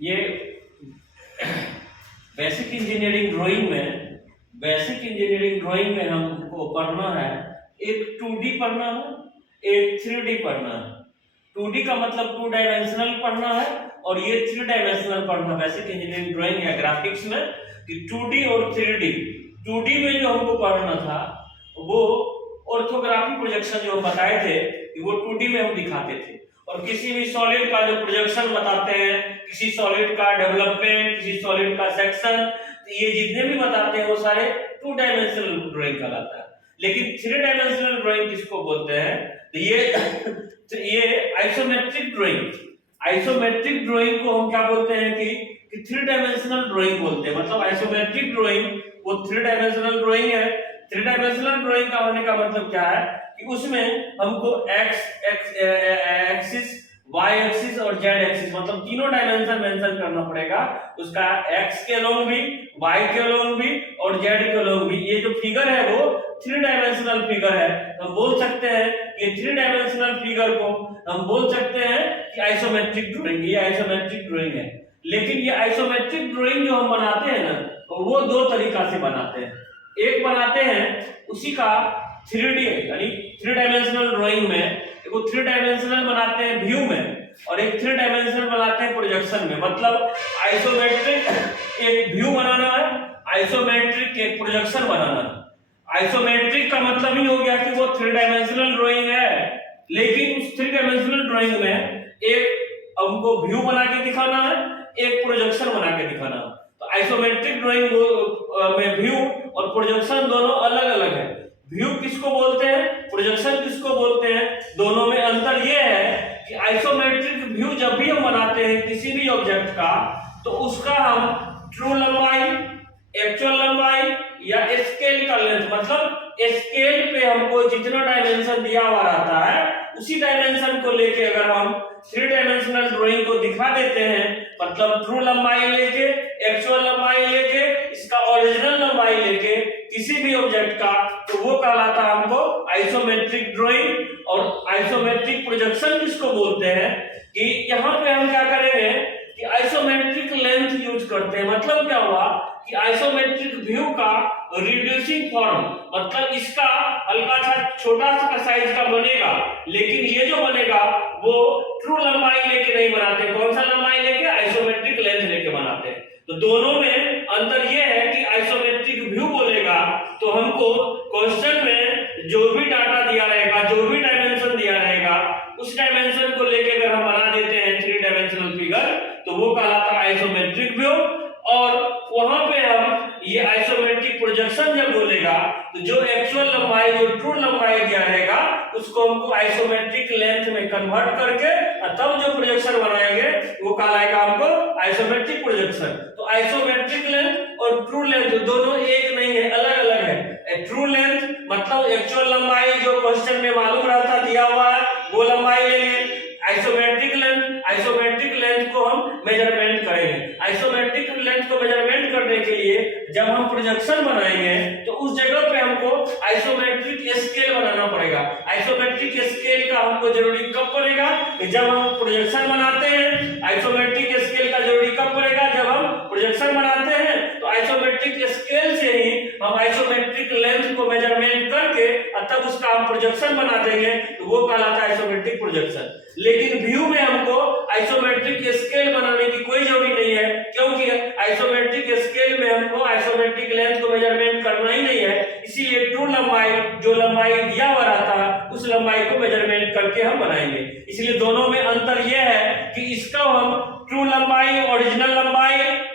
ये basic engineering drawing में हमको पढ़ना है, एक 2D पढ़ना है, एक 3D पढ़ना है। 2D का मतलब 2 डायमेंशनल पढ़ना है और ये 3 डायमेंशनल पढ़ना। बेसिक इंजीनियरिंग ड्राइंग या ग्राफिक्स में कि 2D और 3D। 2D में जो हमको पढ़ना था वो ऑर्थोग्राफी प्रोजेक्शन जो हम बताए थे कि वो 2D में हम दिखाते थे। और किसी भी सॉलिड का जो प्रोजेक्शन बताते हैं, किसी सॉलिड का डेवलपमेंट, किसी सॉलिड का सेक्शन, ये जितने भी बताते हैं वो सारे 2 डायमेंशनल ड्राइंग कहलाता है। लेकिन 3 डायमेंशनल ड्राइंग किसको बोलते हैं? तो ये आइसोमेट्रिक ड्राइंग को हम क्या बोलते हैं कि 3 डायमेंशनल ड्राइंग बोलते हैं। मतलब आइसोमेट्रिक ड्राइंग वो 3 डायमेंशनल ड्राइंग है। 3 डायमेंशनल ड्राइंग का होने का मतलब क्या है कि उसमें हमको एक्स एक्सिस, वाई एक्सिस और जेड एक्सिस मतलब तीनों डायमेंशन मेंशन करना पड़ेगा। उसका एक्स के अलोंग भी, वाई के अलोंग भी और जेड के अलोंग भी। ये जो फिगर है वो 3 डायमेंशनल फिगर है। तो हम बोल सकते हैं ये 3 डायमेंशनल फिगर को हम बोल सकते हैं कि आइसोमेट्रिक ड्राइंग। ये आइसोमेट्रिक ड्राइंग है। लेकिन ये आइसोमेट्रिक ड्राइंग जो हम बनाते हैं ना, तो वो 2 तरीका से बनाते हैं। एक बनाते हैं उसी का 3D यानी 3 डायमेंशनल ड्राइंग में, एक 3 डायमेंशनल बनाते हैं व्यू में और एक 3 डायमेंशनल बनाते हैं प्रोजेक्शन में। मतलब आइसोमेट्रिक एक व्यू बनाना है, आइसोमेट्रिक एक प्रोजेक्शन बनाना है। आइसोमेट्रिक का मतलब ही हो गया कि वो 3 डायमेंशनल ड्राइंग है, लेकिन उस 3 डायमेंशनल ड्राइंग में एक हमको व्यू बना के दिखाना है, एक प्रोजेक्शन बना के दिखाना है। तो आइसोमेट्रिक ड्राइंग में व्यू और प्रोजेक्शन दोनों अलग अलग है। व्यू किसको बोलते हैं, प्रोजेक्शन किसको बोलते हैं, दोनों में अंतर यह है कि आइसोमेट्रिक व्यू जब भी हम बनाते हैं किसी भी ऑब्जेक्ट का, तो उसका हम ट्रू लंबाई, एक्चुअल लंबाई या स्केल का लेंथ, मतलब स्केल पे हमको जितना डायमेंशन दिया हुआ रहता है उसी डायमेंशन को लेके अगर हम 3 डायमेंशनल ड्राइंग को दिखा देते हैं, मतलब ट्रू लंबाई लेके, एक्चुअल लंबाई लेके, इसका ओरिजिनल लंबाई लेके किसी भी ऑब्जेक्ट का, तो वो कहलाता है हमको आइसोमेट्रिक ड्राइंग। और आइसोमेट्रिक प्रोजेक्शन किसको बोलते हैं कि यहाँ पे हम क्या करेंगे कि आइसोमेट्रिक लेंथ यूज करते हैं। मतलब क्या हुआ कि आइसोमेट्रिक व्यू का रिड्यूसिंग फॉर्म, मतलब इसका हल्का सा छोटा सा साइज का बनेगा, लेकिन ये जो बनेगा वो ट्रू लंबाई लेके नहीं बनाते। कौन सा लंबाई लेके? आइसोमेट्रिक लेंथ लेके बनाते हैं। तो दोनों में अंतर यह है कि आइसोमेट्रिक व्यू बोलेगा तो हमको क्वेश्चन में जो भी डाटा दिया रहेगा, जो भी डायमेंशन दिया रहेगा, उस डायमेंशन को लेके अगर हम बना देते हैं 3 डायमेंशनल फिगर, तो वो कहलाता है आइसोमेट्रिक व्यू। और वहां पे हम ये आइसोमेट्रिक प्रोजेक्शन जब बोलेगा तो जो एक्चुअल लंबाई, जो ट्रू लंबाई दिया रहेगा, उसको हमको आइसोमेट्रिक लेंथ में कन्वर्ट करके तब जो प्रोजेक्शन बनाएंगे वो कहलाएगा हमको आइसोमेट्रिक प्रोजेक्शन। तो आइसोमेट्रिक लेंथ और ट्रू लेंथ दोनों एक नहीं है, अलग अलग है। ट्रू लेंथ मतलब एक्चुअल लंबाई जो क्वेश्चन में मालूम रहता दिया हुआ है वो लंबाई लेंगे। आइसोमेट्रिक लेंथ को हम मेजरमेंट करेंगे। आइसोमेट्रिक लेंथ को मेजरमेंट करने के लिए जब हम प्रोजेक्शन बनाएंगे तो उस जगह पे हमको आइसोमेट्रिक स्केल बनाना पड़ेगा। आइसोमेट्रिक स्केल का हमको जरूरी कब पड़ेगा? जब हम प्रोजेक्शन बनाते हैं। आइसोमेट्रिक स्केल का जरूरी कब पड़ेगा? जब हम प्रोजेक्शन बनाते हैं। तो आइसोमेट्रिक स्केल से ही हम आइसोमेट्रिक लेंथ को मेजरमेंट करके तब उसका हम प्रोजेक्शन बना देंगे, तो वो कहलाता है आइसोमेट्रिक प्रोजेक्शन। लेकिन व्यू में हमको आइसोमेट्रिक स्केल बनाने की कोई जरूरी नहीं है, क्योंकि आइसोमेट्रिक स्केल में हमको आइसोमेट्रिक लेंथ को मेजरमेंट करना ही नहीं है। इसीलिए ट्रू लंबाई, जो लंबाई दिया हुआ रहता है, उस लंबाई को मेजरमेंट करके हम बनाएंगे। इसलिए दोनों में अंतर यह है कि इसका हम ट्रू लंबाई, ओरिजिनल लंबाई,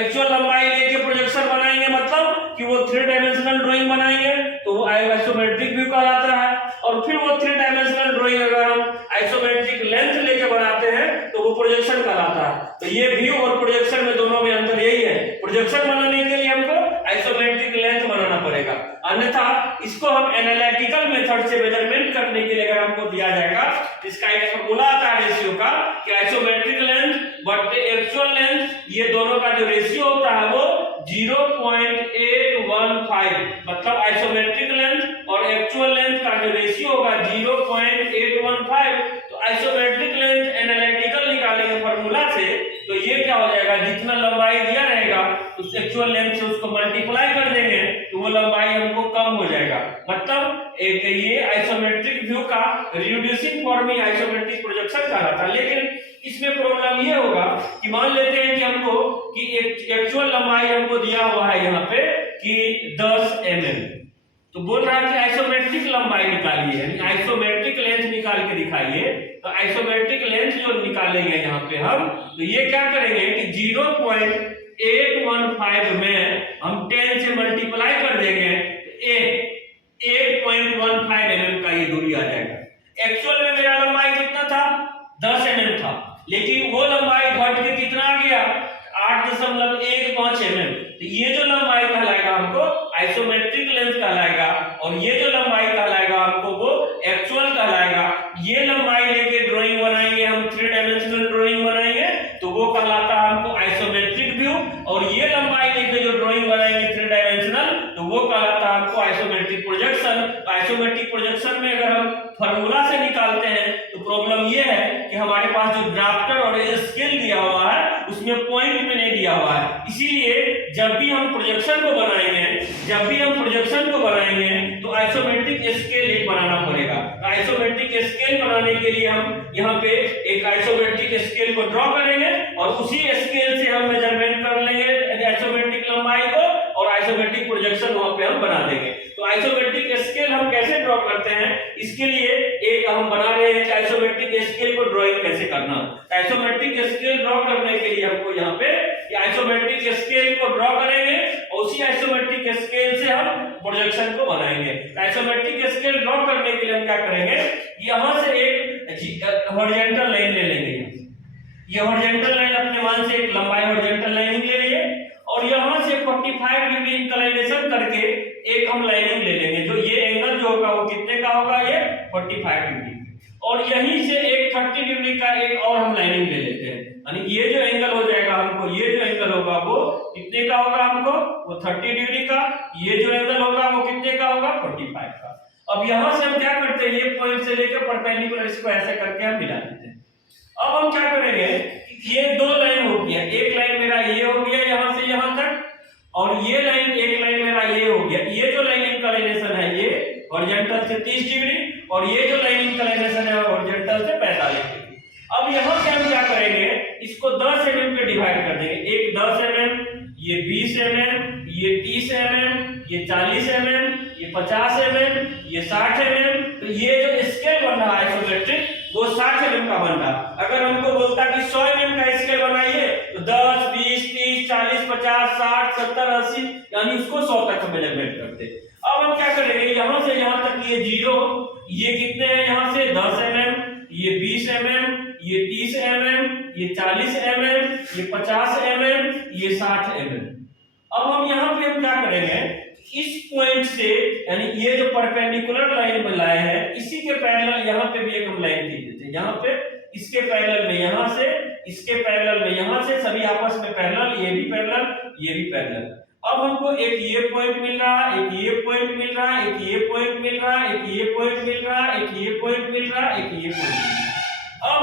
एक्चुअल लंबाई लेके प्रोजेक्शन बनाएंगे, मतलब कि वो 3 डायमेंशनल ड्राइंग बनाएंगे, तो वो आइसोमेट्रिक व्यू कहलाता है। और फिर वो 3 डायमेंशनल ड्राइंग अगर हम आइसोमेट्रिक लेंथ लेके बनाते हैं तो वो प्रोजेक्शन कहलाता है। तो ये व्यू और प्रोजेक्शन में दोनों में अंतर यही है। प्रोजेक्शन बनाने के लिए हमको आइसोमेट्रिक लेंथ बनाना पड़ेगा, अन्यथा इसको हम एनालिटिकल मेथड से मेजरमेंट करने के लिए अगर हमको दिया जाएगा, इसका एक फॉर्मूला आता है रेशियो का कि आइसोमेट्रिक लेंथ बटे एक्चुअल लेंथ, ये दोनों का जो रेशियो होता है वो 0.815, मतलब आइसोमेट्रिक लेंथ और एक्चुअल लेंथ का जो रेशियो होगा 0.815। तो आइसोमेट्रिक लेंथ एनालिटिकल निकालेंगे फॉर्मूला से, तो ये क्या हो जाएगा जाएगा, जितना लंबाई दिया रहेगा उस एक्चुअल लेंथ से उसको मल्टीप्लाई कर देंगे तो वो लंबाई हमको कम हो जाएगा। मतलब एक ये आइसोमेट्रिक व्यू का रिड्यूसिंग फॉर्म ही आइसोमेट्रिक प्रोजेक्शन कहा जाता है। लेकिन इसमें प्रॉब्लम ये होगा कि मान लेते हैं कि हमको कि एक्चुअल लंबाई हमको दिया हुआ है यहाँ पे कि 10 mm, तो बोल रहा है कि आइसोमेट्रिक लंबाई निकालिए, यानी आइसोमेट्रिक लेंथ निकाल के दिखाइए। तो आइसोमेट्रिक लेंथ जो निकालेंगे यहाँ पे हम, तो ये क्या करेंगे कि 0.815 में हम 10 से मल्टीप्लाई कर देंगे तो 8.15 mm का ये दूरी आ जाएगा। एक्चुअल में मेरा लंबाई कितना था, 10 mm था, लेकिन वो लंबाई घट के कितना आ गया, 8.15 mm। तो ये जो लंबाई कहलाएगा हमको आइसोमेट्रिक लेंथ कहलाएगा, और ये जो लंबाई कहलाएगा हमको वो एक्चुअल कहलाएगा। ये लंबाई लेके ड्राइंग बनाएंगे हम, 3 डायमेंशनल ड्राइंग बनाएंगे तो वो कहलाता है हमको आइसोमेट्रिक व्यू, और ये लंबाई लेके जो ड्राइंग बनाएंगे 3 डायमेंशनल तो वो कहलाता है हमको आइसोमेट्रिक प्रोजेक्शन। आइसोमेट्रिक प्रोजेक्शन में अगर हम फार्मूला से निकालते हैं तो प्रॉब्लम ये है कि हमारे पास जो ड्राफ्टर और स्केल दिया हुआ है उसमें पॉइंट में नहीं दिया हुआ है। इसीलिए जब भी हम प्रोजेक्शन को बनाएंगे तो आइसोमेट्रिक स्केल एक बनाना पड़ेगा। आइसोमेट्रिक स्केल बनाने के लिए हम यहाँ पे एक आइसोमेट्रिक स्केल को ड्रॉ करेंगे और उसी स्केल से हम मेजरमेंट कर लेंगे आइसोमेट्रिक लंबाई को, और आइसोमेट्रिक प्रोजेक्शन वहां पे हम बना देंगे। तो आइसोमेट्रिक स्केल हम कैसे ड्रॉ करते हैं, इसके लिए एक हम बना रहे हैं कि आइसोमेट्रिक स्केल को ड्राइंग कैसे करना। आइसोमेट्रिक स्केल ड्रॉ करने के लिए हमको यहाँ पे आइसोमेट्रिक स्केल को ड्रॉ करेंगे और उसी आइसोमेट्रिक स्केल से हम प्रोजेक्शन को बनाएंगे। आइसोमेट्रिक स्केल ड्रॉ करने के लिए हम क्या करेंगे, यहाँ से एक हॉरिजॉन्टल लाइन ले लेंगे। ये हॉरिजॉन्टल लाइन अपने मान से एक लंबाई हॉरिजॉन्टल लाइनिंग ले लिए और यहाँ से 45 डिग्री इंक्लिनेशन करके एक हम लाइनिंग ले लेंगे। जो ये एंगल जो होगा वो कितने का होगा, ये 45 डिग्री, और यहीं से एक 30 डिग्री का एक और हम लाइनिंग ले लेते हैं। यानी ये जो एंगल हो जाएगा हमको, ये जो एंगल होगा वो कितने का होगा हमको, वो 30 डिग्री का। ये जो एंगल होगा वो कितने का होगा, 45 का। अब यहाँ से हम क्या करते हैं, ये पॉइंट से लेकर परपेंडिकुलर इसको ऐसे करके हम मिला देते हैं। अब हम क्या करेंगे, ये दो लाइन हो गया, एक लाइन मेरा ये हो गया यहाँ से यहाँ तक, और ये लाइन एक लाइन मेरा ये हो गया। ये जो लाइन इंक्लिनेशन है ये हॉरिजॉन्टल से 30 डिग्री, और ये जो लाइन इंक्लिनेशन है हॉरिजॉन्टल से 45 डिग्री। अब यहाँ से हम क्या करेंगे, इसको 10 mm पे डिवाइड कर देंगे। एक 10 mm, ये 20 mm, ये 30 mm, ये 40 mm, ये 50 mm, ये 60 mm। तो ये जो स्केल बन रहा है आइसोमेट्रिक वो 60 mm का बन रहा। अगर हमको बोलता कि 100 mm का स्केल बनाइए तो 10, 20, 30, 40, 50, 60, 70, 80 यानी उसको 100 तक मेजरमेंट करते। अब हम क्या करेंगे, यहाँ से यहाँ तक ये 0, ये कितने हैं, यहाँ से 10 mm, ये 20 mm, ये 30 mm, ये 40 mm, ये 50 mm, ये 60 mm। अब हम यहाँ पे हम क्या करेंगे, इस पॉइंट से यानी ये जो परपेंडिकुलर लाइन में लाए हैं इसी के पैरेलल यहाँ पे भी एक हम लाइन खींच देते हैं। यहाँ पे इसके पैरेलल में यहाँ से, इसके पैरेलल में यहाँ से, सभी आपस में पैरेलल, ये भी पैरेलल, ये भी पैरेलल। अब हमको एक ये पॉइंट मिल रहा है, एक ये पॉइंट मिल रहा है, एक ये पॉइंट मिल रहा है, एक ये पॉइंट मिल रहा है, एक ये पॉइंट मिल रहा है, एक ये पॉइंट मिल रहा है। अब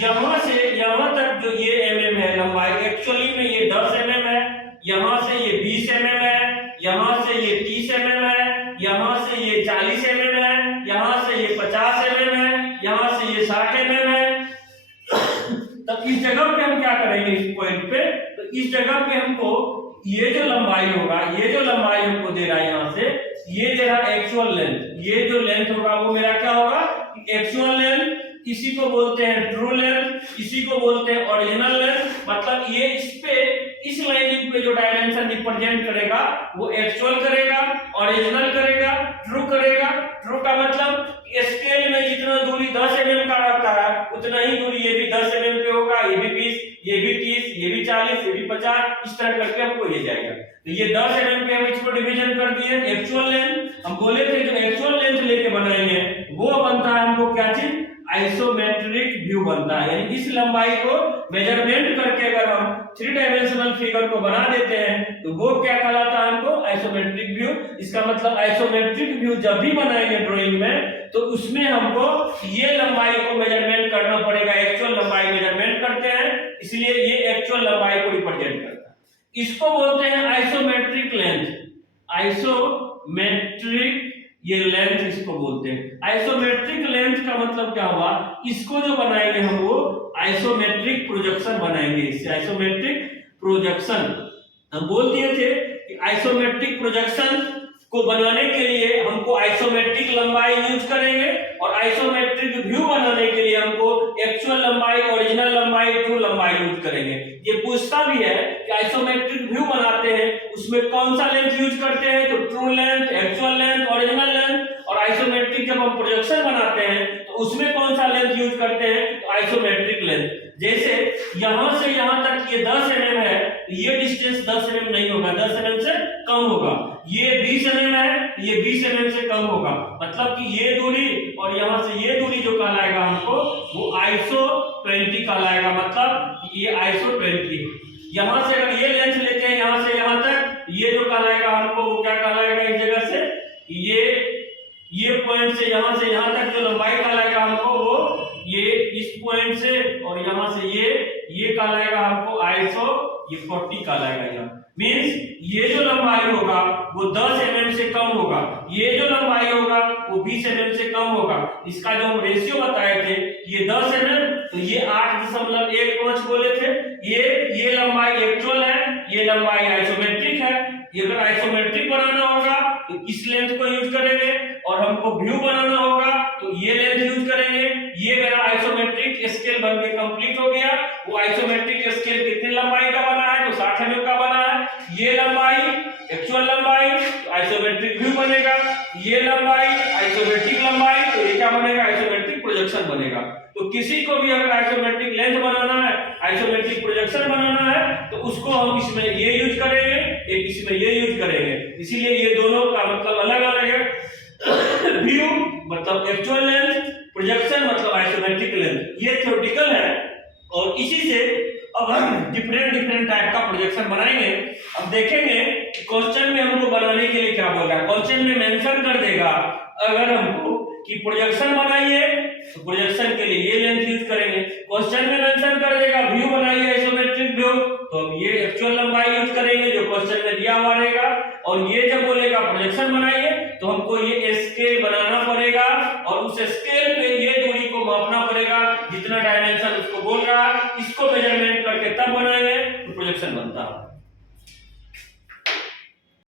यहाँ से यहाँ तक जो ये mm है लंबाई, एक्चुअली में ये 10 mm है, यहाँ से ये 20 mm है, यहाँ से ये 30 mm है, यहाँ से ये 40 mm है, यहाँ से ये 50 mm है, यहाँ से ये 60 mm है। तब इस जगह पे हम क्या करेंगे, इस पॉइंट पे, तो इस जगह पे हमको ये जो लंबाई होगा, ये जो लंबाई हमको दे रहा है यहाँ से, ये दे रहा है एक्चुअल लेंथ। ये जो लेंथ होगा वो मेरा क्या होगा, एक्चुअल लेंथ। इसी को बोलते हैं ट्रू लेंथ, इसी को बोलते हैं ओरिजिनल लेंथ। मतलब ये इस पे, इस लाइनिंग पे जो डायमेंशन रिप्रेजेंट करेगा वो एक्चुअल करेगा, ओरिजिनल करेगा, ट्रू करेगा। ट्रू का मतलब स्केल में जितना दूरी 10 mm का रहता है उतना ही दूरी ये भी 10 mm पे होगा, ये भी 20, ये भी 30, ये भी 40, ये भी 50, इस तरह करके हमको ये जाएगा। तो ये 10 mm पे हम इसको डिवीजन कर दिए एक्चुअल लेंथ। हम बोले थे जो एक्चुअल लेंथ लेके बनाएंगे वो बनता है हमको क्या चीज, आइसोमेट्रिक व्यू बनता है। यानी इस लंबाई को मेजरमेंट करके अगर हम 3 डायमेंशनल फिगर को बना देते हैं तो वो क्या कहलाता है हमको आइसोमेट्रिक व्यू। इसका मतलब आइसोमेट्रिक व्यू जब भी बनाएंगे ड्राइंग में तो उसमें हमको ये लंबाई को मेजरमेंट करना पड़ेगा, एक्चुअल लंबाई मेजरमेंट करते हैं इसलिए ये एक्चुअल लंबाई को रिप्रेजेंट करता है। इसको बोलते हैं आइसोमेट्रिक लेंथ। आइसोमेट्रिक ये लेंथ इसको बोलते हैं। आइसोमेट्रिक लेंथ का मतलब क्या हुआ, इसको जो बनाएंगे हम वो आइसोमेट्रिक प्रोजेक्शन बनाएंगे। इससे आइसोमेट्रिक प्रोजेक्शन हम बोल दिए थे कि आइसोमेट्रिक प्रोजेक्शन को बनाने के लिए हमको आइसोमेट्रिक लंबाई यूज करेंगे और आइसोमेट्रिक व्यू बनाने के लिए हमको एक्चुअल लंबाई, ओरिजिनल लंबाई, ट्रू लंबाई यूज करेंगे। ये पूछता भी है कि आइसोमेट्रिक व्यू बनाते हैं उसमें कौन सा लेंथ यूज करते हैं, तो true length, actual length, original length. और आइसोमेट्रिक जब हम प्रोजेक्शन बनाते हैं तो उसमें कौन सा लेंथ यूज करते हैं, तो आइसोमेट्रिक लेंथ। जैसे यहां से यहां तक ये 10 mm है, ये डिस्टेंस 10 mm नहीं होगा, 10 mm से कम होगा। ये 20 mm है, ये 20 mm से कम होगा। मतलब कि ये दूरी और यहां से ये दूरी जो कहलाएगा हमको वो आइसो 20 कहलाएगा। मतलब ये आइसो 20। यहां से अगर ये लेंथ लेते हैं यहां से यहां तक, ये जो कहलाएगा हमको वो क्या कहलाएगा इस जगह से, ये पॉइंट से यहां तक जो लंबाई कहलाएगा हमको वो ये इस पॉइंट से और यहां से ये कहलाएगा हमको आइसो, ये 40 कहलाएगा। यहाँ मींस ये जो लंबाई होगा वो 10 mm से कम होगा, ये जो लंबाई होगा वो 20 mm से कम होगा। इसका जो हम रेशियो बताए थे ये 10 mm तो ये 8.15 बोले थे। ये लंबाई एक्चुअल है, ये लंबाई आइसोमेट्रिक है। ये अगर आइसोमेट्रिक बनाना होगा तो इस लेंथ को यूज करेंगे और हमको व्यू बनाना होगा तो ये लेंथ यूज करेंगे। ये मेरा आइसोमेट्रिक स्केल बनके कंप्लीट हो गया। वो आइसोमेट्रिक स्केल कितने लंबाई का बना है, तो 60 mm का बना है। ये लंबाई एक्चुअल लंबाई तो आइसोमेट्रिक व्यू बनेगा, ये लंबाई आइसोमेट्रिक लंबाई तो ये क्या बनेगा, आइसोमेट्रिक प्रोजेक्शन बनेगा। तो किसी को भी अगर आइसोमेट्रिक लेंथ बनाना है, आइसोमेट्रिक प्रोजेक्शन बनाना है तो उसको हम इसमें ये यूज करेंगे, एक इसमें ये यूज करेंगे। इसीलिए ये दोनों का मतलब अलग अलग है। व्यू मतलब एक्चुअल लेंथ, प्रोजेक्शन मतलब आइसोमेट्रिक लेंथ। ये थ्योरेटिकल है और इसी से अब हम डिफरेंट टाइप का प्रोजेक्शन बनाएंगे। अब देखेंगे क्वेश्चन में हमको बनाने के लिए क्या बोला है। क्वेश्चन में मेंशन कर देगा अगर हमको कि प्रोजेक्शन बनाइए तो प्रोजेक्शन के लिए ये लेंथ यूज करेंगे। क्वेश्चन में मेंशन कर देगा व्यू बनाइए आइसोमेट्रिक व्यू तो हम ये एक्चुअल लंबाई यूज करेंगे जो क्वेश्चन में दिया हुआ रहेगा। और ये जब बोलेगा प्रोजेक्शन बनाइए तो हमको ये स्केल बनाना पड़ेगा और उस स्केल